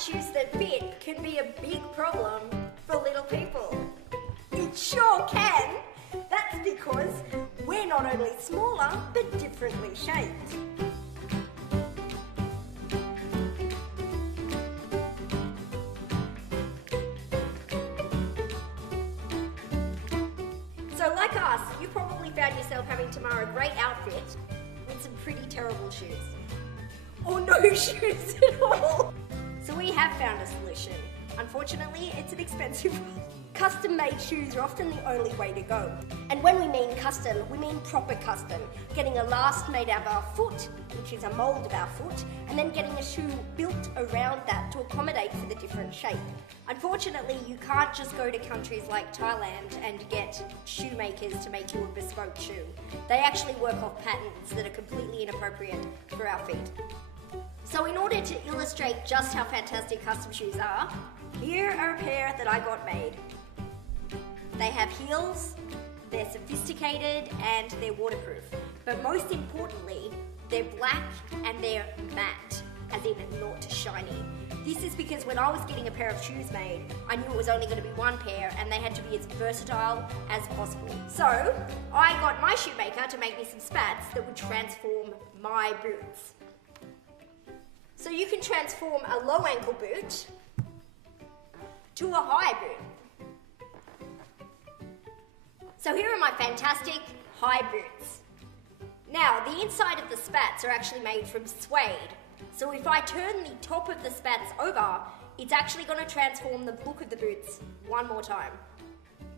shoes that fit can be a big problem for little people. It sure can. That's because we're not only smaller, but differently shaped. So like us, you probably found yourself having to wear a great outfit with some pretty terrible shoes. Or no shoes at all. So we have found a solution. Unfortunately, it's an expensive one. Custom-made shoes are often the only way to go. And when we mean custom, we mean proper custom. Getting a last made out of our foot, which is a mould of our foot, and then getting a shoe built around that to accommodate for the different shape. Unfortunately, you can't just go to countries like Thailand and get shoemakers to make you a bespoke shoe. They actually work off patterns that are completely inappropriate for our feet. So in order to illustrate just how fantastic custom shoes are, here are a pair that I got made. They have heels, they're sophisticated, and they're waterproof. But most importantly, they're black and they're matte, as in not shiny. This is because when I was getting a pair of shoes made, I knew it was only going to be one pair and they had to be as versatile as possible. So I got my shoemaker to make me some spats that would transform my boots. So you can transform a low ankle boot to a high boot. So here are my fantastic high boots. Now, the inside of the spats are actually made from suede. So if I turn the top of the spats over, it's actually going to transform the look of the boots one more time.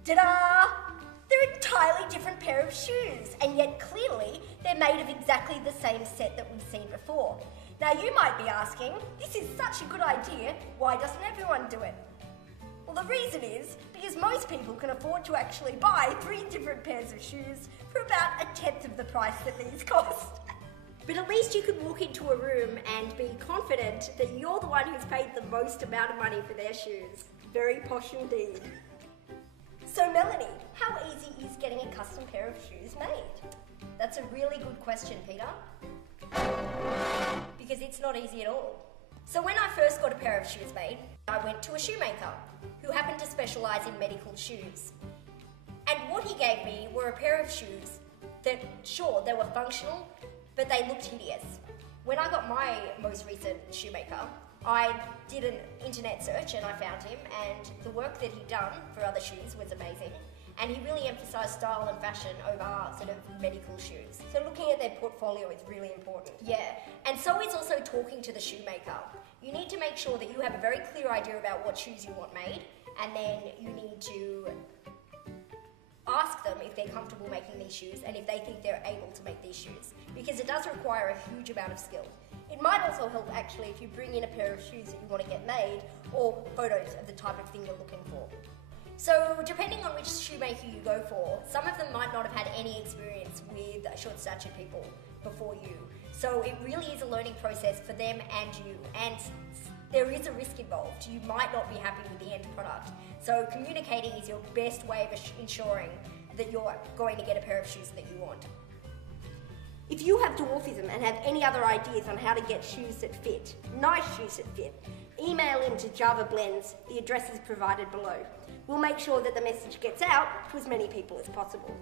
Ta-da! They're an entirely different pair of shoes, and yet clearly they're made of exactly the same set that we've seen before. Now you might be asking, this is such a good idea, why doesn't everyone do it? Well, the reason is because most people can afford to actually buy 3 different pairs of shoes for about 1/10 of the price that these cost. But at least you can walk into a room and be confident that you're the one who's paid the most amount of money for their shoes. Very posh indeed. So Melanie, how easy is getting a custom pair of shoes made? That's a really good question, Peter. Because it's not easy at all. So when I first got a pair of shoes made, I went to a shoemaker who happened to specialise in medical shoes. And what he gave me were a pair of shoes that, sure, they were functional, but they looked hideous. When I got my most recent shoemaker, I did an internet search and I found him, and the work that he'd done for other shoes was amazing. And he really emphasised style and fashion over sort of medical shoes. So looking at their portfolio is really important. Yeah, and so is also talking to the shoemaker. You need to make sure that you have a very clear idea about what shoes you want made, and then you need to ask them if they're comfortable making these shoes and if they think they're able to make these shoes, because it does require a huge amount of skill. It might also help actually if you bring in a pair of shoes that you want to get made, or photos of the type of thing you're looking for. So depending on which shoemaker you go for, some of them might not have had any experience with short-statured people before you. So it really is a learning process for them and you, and there is a risk involved. You might not be happy with the end product. So communicating is your best way of ensuring that you're going to get a pair of shoes that you want. If you have dwarfism and have any other ideas on how to get shoes that fit, nice shoes that fit, email in to Java Blends. The address is provided below. We'll make sure that the message gets out to as many people as possible.